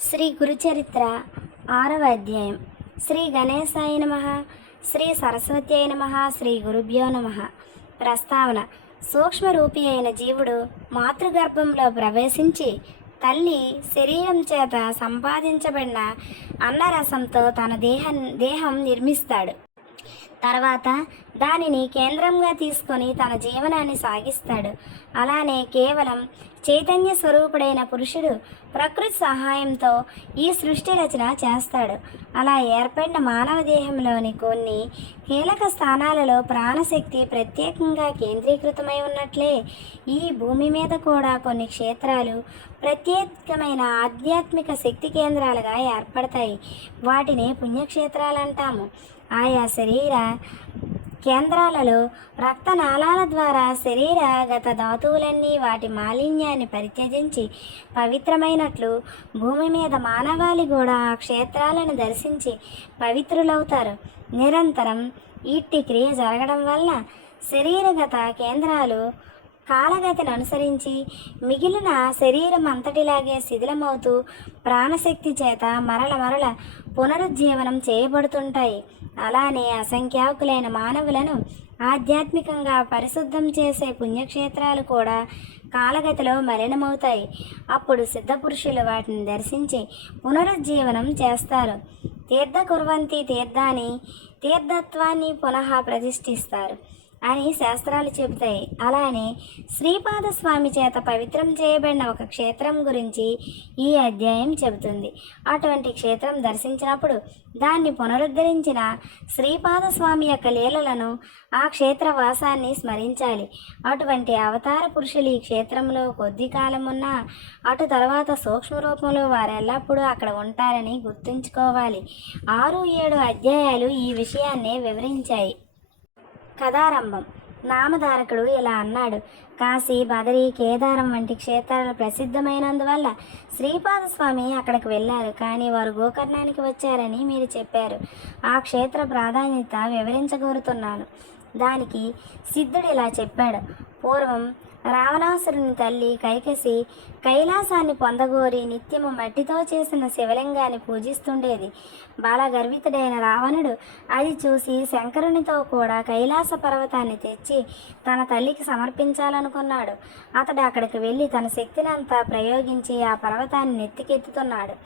శ్రీ గురుచరిత్ర 6వ అధ్యాయం. శ్రీ గణేశాయ నమః. శ్రీ సరస్వత్యై నమః. శ్రీ గురుభ్యో నమః. ప్రస్తావన: సూక్ష్మరూపి అయిన జీవుడు మాతృగర్భంలో ప్రవేశించి తల్లి శరీరం చేత సంపాదించబడిన అన్నరసంతో తన దేహం నిర్మిస్తాడు. తర్వాత దానిని కేంద్రంగా తీసుకొని తన జీవనాన్ని సాగిస్తాడు. అలానే కేవలం చైతన్య స్వరూపుడైన పురుషుడు ప్రకృతి సహాయంతో ఈ సృష్టి రచన చేస్తాడు. అలా ఏర్పడిన మానవ దేహంలోని కొన్ని కీలక స్థానాలలో ప్రాణశక్తి ప్రత్యేకంగా కేంద్రీకృతమై ఉన్నట్లే ఈ భూమి మీద కూడా కొన్ని క్షేత్రాలు ప్రత్యేకమైన ఆధ్యాత్మిక శక్తి కేంద్రాలుగా ఏర్పడతాయి. వాటిని పుణ్యక్షేత్రాలు అంటాము. ఆయా శరీర కేంద్రాలలో రక్తనాళాల ద్వారా శరీరగత ధాతువులన్నీ వాటి మాలిన్యాన్ని పరిత్యజించి పవిత్రమైనట్లు భూమి మీద మానవాళి కూడా ఆ క్షేత్రాలను దర్శించి పవిత్రులవుతారు. నిరంతరం ఇట్టి క్రియ జరగడం వల్ల శరీరగత కేంద్రాలు కాలగతిని అనుసరించి మిగిలిన శరీరం అంతటిలాగే శిథిలమవుతూ ప్రాణశక్తి చేత మరల పునరుజ్జీవనం చేయబడుతుంటాయి. అలానే అసంఖ్యాకులైన మానవులను ఆధ్యాత్మికంగా పరిశుద్ధం చేసే పుణ్యక్షేత్రాలు కూడా కాలగతిలో మలినమవుతాయి. అప్పుడు సిద్ధపురుషులు వాటిని దర్శించి పునరుజ్జీవనం చేస్తారు. తీర్థ కుర్వంతి తీర్థాన్ని, తీర్థత్వాన్ని పునః ప్రతిష్ఠిస్తారు అని శాస్త్రాలు చెబుతాయి. అలానే శ్రీపాదస్వామి చేత పవిత్రం చేయబడిన ఒక క్షేత్రం గురించి ఈ అధ్యాయం చెబుతుంది. అటువంటి క్షేత్రం దర్శించినప్పుడు దాన్ని పునరుద్ధరించిన శ్రీపాదస్వామి యొక్క లీలలను, ఆ క్షేత్ర వాసాన్ని స్మరించాలి. అటువంటి అవతార పురుషులు ఈ క్షేత్రంలో కొద్ది కాలం ఉన్నా అటు తర్వాత సూక్ష్మ రూపంలో వారు ఎల్లప్పుడూ అక్కడ ఉంటారని గుర్తుంచుకోవాలి. 6-7 అధ్యాయాలు ఈ విషయాన్నే వివరించాయి. కథారంభం. నామధారకుడు ఇలా అన్నాడు: కాశీ, బదరి, కేదారం వంటి క్షేత్రాలు ప్రసిద్ధమైనందువల్ల శ్రీపాదస్వామి అక్కడికి వెళ్ళారు. కానీ వారు గోకర్ణానికి వచ్చారని మీరు చెప్పారు. ఆ క్షేత్ర ప్రాధాన్యత వివరించగోరుతున్నాను. దానికి సిద్ధుడు ఇలా చెప్పాడు: పూర్వం రావణాసురుని తల్లి కైకసి కైలాసాన్ని పొందగోరి నిత్యము మట్టితో చేసిన శివలింగాన్ని పూజిస్తుండేది. బాలగర్వితుడైన రావణుడు అది చూసి శంకరునితో కూడా కైలాస పర్వతాన్ని తెచ్చి తన తల్లికి సమర్పించాలనుకున్నాడు. అతడు అక్కడికి వెళ్ళి తన శక్తినంతా ప్రయోగించి ఆ పర్వతాన్ని నెత్తికెత్తుతున్నాడు.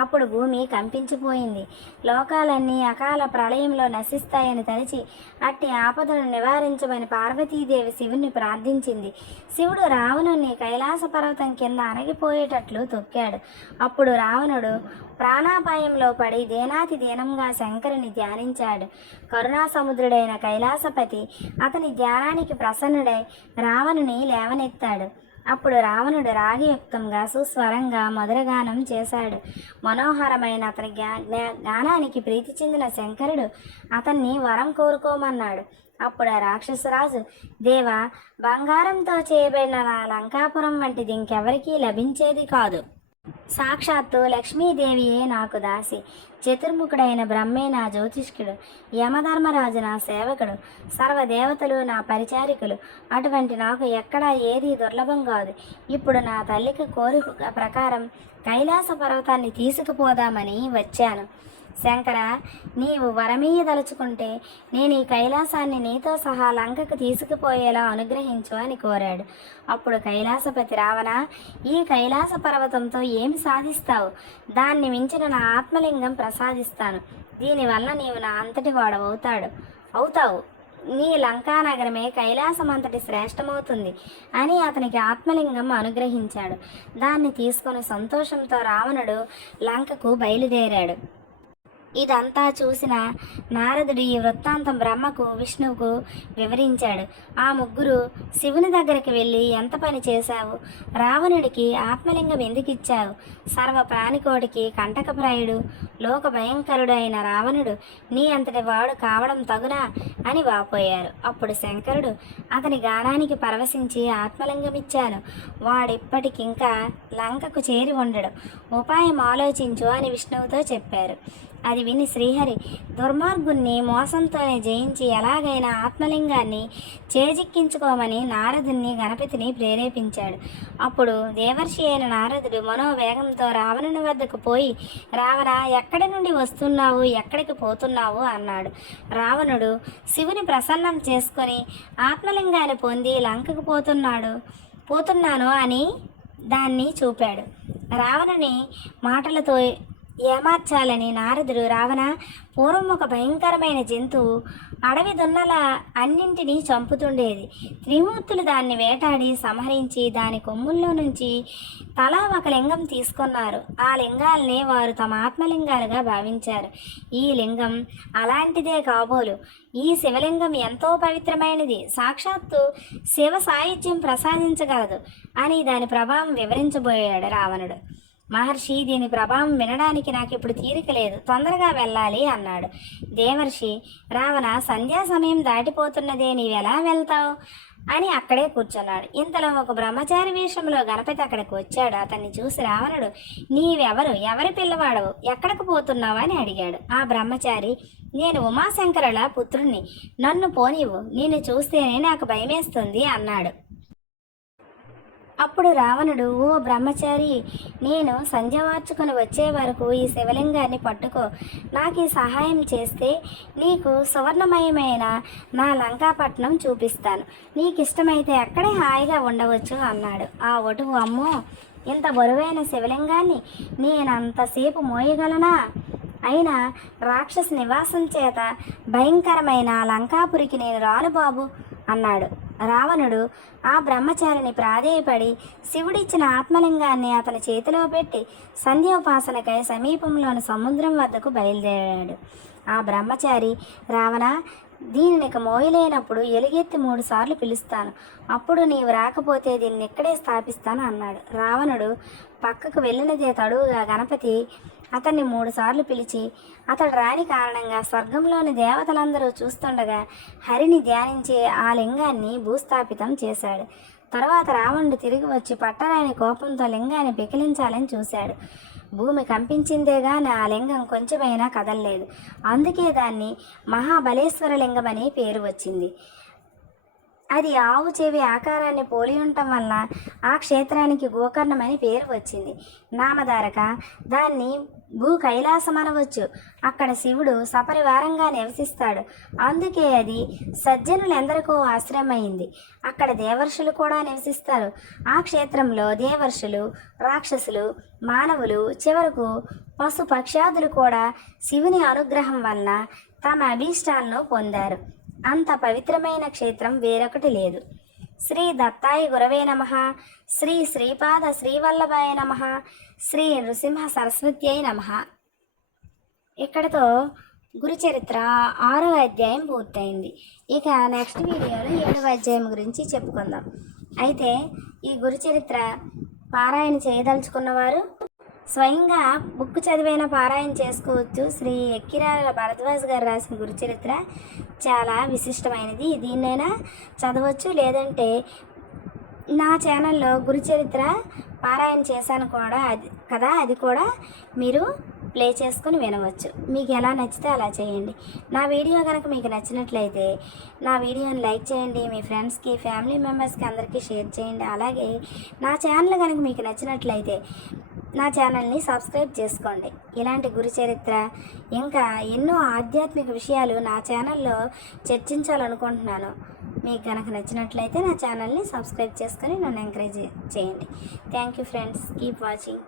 అప్పుడు భూమి కంపించిపోయింది. లోకాలన్నీ అకాల ప్రళయంలో నశిస్తాయని తలిచి అట్టి ఆపదను నివారించమని పార్వతీదేవి శివుని ప్రార్థించింది. శివుడు రావణుని కైలాస పర్వతం కింద అణగిపోయేటట్లు తొక్కాడు. అప్పుడు రావణుడు ప్రాణాపాయంలో పడి దీనాతి దీనంగా శంకరుని ధ్యానించాడు. కరుణాసముద్రుడైన కైలాసపతి అతని ధ్యానానికి ప్రసన్నుడై రావణుని లేవనెత్తాడు. అప్పుడు రావణుడు రాగయుక్తంగా సుస్వరంగా మధురగానం చేశాడు. మనోహరమైన అతని గానానికి ప్రీతి చెందిన శంకరుడు అతన్ని వరం కోరుకోమన్నాడు. అప్పుడు ఆ రాక్షసరాజు: దేవా, బంగారంతో చేయబడిన నా లంకాపురం వంటిది ఇంకెవరికీ లభించేది కాదు. సాక్షాత్తు లక్ష్మీదేవియే నాకు దాసి. చతుర్ముఖుడైన బ్రహ్మే నా జ్యోతిష్కుడు. యమధర్మరాజు నా సేవకుడు. సర్వదేవతలు నా పరిచారికులు. అటువంటి నాకు ఎక్కడా ఏదీ దుర్లభం కాదు. ఇప్పుడు నా తల్లికి కోరిక ప్రకారం కైలాస పర్వతాన్ని తీసుకుపోదామని వచ్చాను. శంకర, నీవు వరమీయదలుచుకుంటే నేను ఈ కైలాసాన్ని నీతో సహా లంకకు తీసుకుపోయేలా అనుగ్రహించు అని కోరాడు. అప్పుడు కైలాసపతి: రావణ, ఈ కైలాస పర్వతంతో ఏమి సాధిస్తావు? దాన్ని మించిన నా ఆత్మలింగం ప్రసాదిస్తాను. దీనివల్ల నీవు నా అంతటి అవుతావు. నీ లంకానగరమే కైలాసం అంతటి శ్రేష్టమవుతుంది అని అతనికి ఆత్మలింగం అనుగ్రహించాడు. దాన్ని తీసుకొని సంతోషంతో రావణుడు లంకకు బయలుదేరాడు. ఇదంతా చూసిన నారదుడు ఈ వృత్తాంతం బ్రహ్మకు, విష్ణువుకు వివరించాడు. ఆ ముగ్గురు శివుని దగ్గరికి వెళ్ళి: ఎంత పని చేశావు? రావణుడికి ఆత్మలింగం ఎందుకు ఇచ్చావు? సర్వ ప్రాణికోటికి కంటకప్రాయుడు, లోక భయంకరుడు అయిన రావణుడు నీ అంతటి వాడు కావడం తగునా అని వాపోయారు. అప్పుడు శంకరుడు అతని గానానికి పరవశించి ఆత్మలింగం ఇచ్చాను. వాడిప్పటికింకా లంకకు చేరి ఉండడు. ఉపాయం ఆలోచించు అని విష్ణువుతో చెప్పారు. అది విని శ్రీహరి దుర్మార్గుణ్ణి మోసంతోనే జయించి ఎలాగైనా ఆత్మలింగాన్ని చేజిక్కించుకోమని నారదుని గణపతిని ప్రేరేపించాడు. అప్పుడు దేవర్షి అయిన నారదుడు మనోవేగంతో రావణుని వద్దకు పోయి, రావణ, ఎక్కడి నుండి వస్తున్నావు, ఎక్కడికి పోతున్నావు అన్నాడు. రావణుడు శివుని ప్రసన్నం చేసుకొని ఆత్మలింగాన్ని పొంది లంకకు పోతున్నాను అని దాన్ని చూపాడు. రావణుని మాటలతో ఏమార్చాలని నారదుడు, రావణ, పూర్వం ఒక భయంకరమైన జంతువు అడవి దున్నల అన్నింటినీ చంపుతుండేది. త్రిమూర్తులు దాన్ని వేటాడి సంహరించి దాని కొమ్ముల్లో నుంచి తలా ఒక లింగం తీసుకున్నారు. ఆ లింగాల్ని వారు తమ ఆత్మలింగాలుగా భావించారు. ఈ లింగం అలాంటిదే కాబోలు. ఈ శివలింగం ఎంతో పవిత్రమైనది, సాక్షాత్తు శివ సాయుధ్యం ప్రసాదించగలదు అని దాని ప్రభావం వివరించబోయాడు రావణుడు. మహర్షి, దీని ప్రభావం వినడానికి నాకు ఇప్పుడు తీరిక లేదు, తొందరగా వెళ్ళాలి అన్నాడు. దేవర్షి, రావణ, సంధ్యా సమయం దాటిపోతున్నదే, నీవెలా వెళ్తావు అని అక్కడే కూర్చున్నాడు. ఇంతలో ఒక బ్రహ్మచారి వేషంలో గణపతి అక్కడికి వచ్చాడు. అతన్ని చూసి రావణుడు, నీవెవరు, ఎవరి పిల్లవాడవు, ఎక్కడికి పోతున్నావు అని అడిగాడు. ఆ బ్రహ్మచారి, నేను ఉమాశంకరుల పుత్రుణ్ణి, నన్ను పోనివ్వు, నిన్ను చూస్తేనే నాకు భయమేస్తుంది అన్నాడు. అప్పుడు రావణుడు, ఓ బ్రహ్మచారి, నేను సంధ్య వార్చుకొని వచ్చే వరకు ఈ శివలింగాన్ని పట్టుకో. నాకు ఈ సహాయం చేస్తే నీకు సువర్ణమయమైన నా లంకాపట్నం చూపిస్తాను. నీకు ఇష్టమైతే అక్కడే హాయిగా ఉండవచ్చు అన్నాడు. ఆ వటువు, అమ్మో, ఇంత బరువైన శివలింగాన్ని నేనంతసేపు మోయగలనా? అయినా రాక్షస నివాసం చేత భయంకరమైన లంకాపురికి నేను రాను బాబు అన్నాడు. రావణుడు ఆ బ్రహ్మచారిని ప్రాధేయపడి శివుడిచ్చిన ఆత్మలింగాన్ని అతని చేతిలో పెట్టి సంధ్యోపాసనకై సమీపంలోని సముద్రం వద్దకు బయలుదేరాడు. ఆ బ్రహ్మచారి, రావణ, దీనిని మోయలేనప్పుడు ఎలుగెత్తి 3 సార్లు పిలుస్తాను, అప్పుడు నీవు రాకపోతే దీన్ని ఇక్కడే స్థాపిస్తాను అన్నాడు. రావణుడు పక్కకు వెళ్ళినదే తడువుగా గణపతి అతన్ని 3 సార్లు పిలిచి అతడు రాని కారణంగా స్వర్గంలోని దేవతలందరూ చూస్తుండగా హరిని ధ్యానించే ఆ లింగాన్ని భూస్థాపితం చేశాడు. తర్వాత రావణుడు తిరిగి వచ్చి పట్టరాని కోపంతో లింగాన్ని పెకిలించాలని చూశాడు. భూమి కంపించిందే గాని ఆ లింగం కొంచెమైనా కదలలేదు. అందుకే దాన్ని మహాబలేశ్వర లింగం అని పేరు వచ్చింది. అది ఆవు చెవి ఆకారాన్ని పోలి ఉండటం వల్ల ఆ క్షేత్రానికి గోకర్ణమని పేరు వచ్చింది. నామధారక దాన్ని భూ కైలాసం అనవచ్చు. అక్కడ శివుడు సపరివారంగా నివసిస్తాడు. అందుకే అది సజ్జనులెందరికో ఆశ్రయమైంది. అక్కడ దేవర్షులు కూడా నివసిస్తారు. ఆ క్షేత్రంలో దేవర్షులు, రాక్షసులు, మానవులు, చివరకు పశు పక్షాదులు కూడా శివుని అనుగ్రహం వలన తమ అభీష్టాలను పొందారు. అంత పవిత్రమైన క్షేత్రం వేరొకటి లేదు. శ్రీ దత్తాయ గురవే నమః. శ్రీ శ్రీపాద శ్రీవల్లభాయ నమః. శ్రీ నృసింహ సరస్వత్యై నమః. ఇక్కడతో గురుచరిత్ర 6వ అధ్యాయం పూర్తయింది. ఇక నెక్స్ట్ వీడియోలో 7వ అధ్యాయం గురించి చెప్పుకుందాం. అయితే ఈ గురుచరిత్ర పారాయణ చేయదలుచుకున్నవారు స్వయంగా బుక్ చదివైన పారాయణ చేసుకోవచ్చు. శ్రీ ఎక్కిరాల భరద్వాజ్ గారు రాసిన గురుచరిత్ర చాలా విశిష్టమైనది. దీన్నైనా చదవచ్చు, లేదంటే నా ఛానల్లో గురుచరిత్ర పారాయణ చేశాను కూడా అది కూడా మీరు ప్లే చేసుకొని వినవచ్చు. మీకు ఎలా నచ్చితే అలా చేయండి. నా వీడియో కనుక మీకు నచ్చినట్లయితే నా వీడియోని లైక్ చేయండి, మీ ఫ్రెండ్స్కి, ఫ్యామిలీ మెంబర్స్కి అందరికీ షేర్ చేయండి. అలాగే నా ఛానల్ కనుక మీకు నచ్చినట్లయితే నా ఛానల్ని సబ్స్క్రైబ్ చేసుకోండి. ఇలాంటి గురుచరిత్ర ఇంకా ఎన్నో ఆధ్యాత్మిక విషయాలు నా ఛానల్లో చర్చించాలనుకుంటున్నాను. మీకు కనుక నచ్చినట్లయితే నా ఛానల్ని సబ్స్క్రైబ్ చేసుకొని నన్ను ఎంకరేజ్ చేయండి. Thank you friends. Keep watching.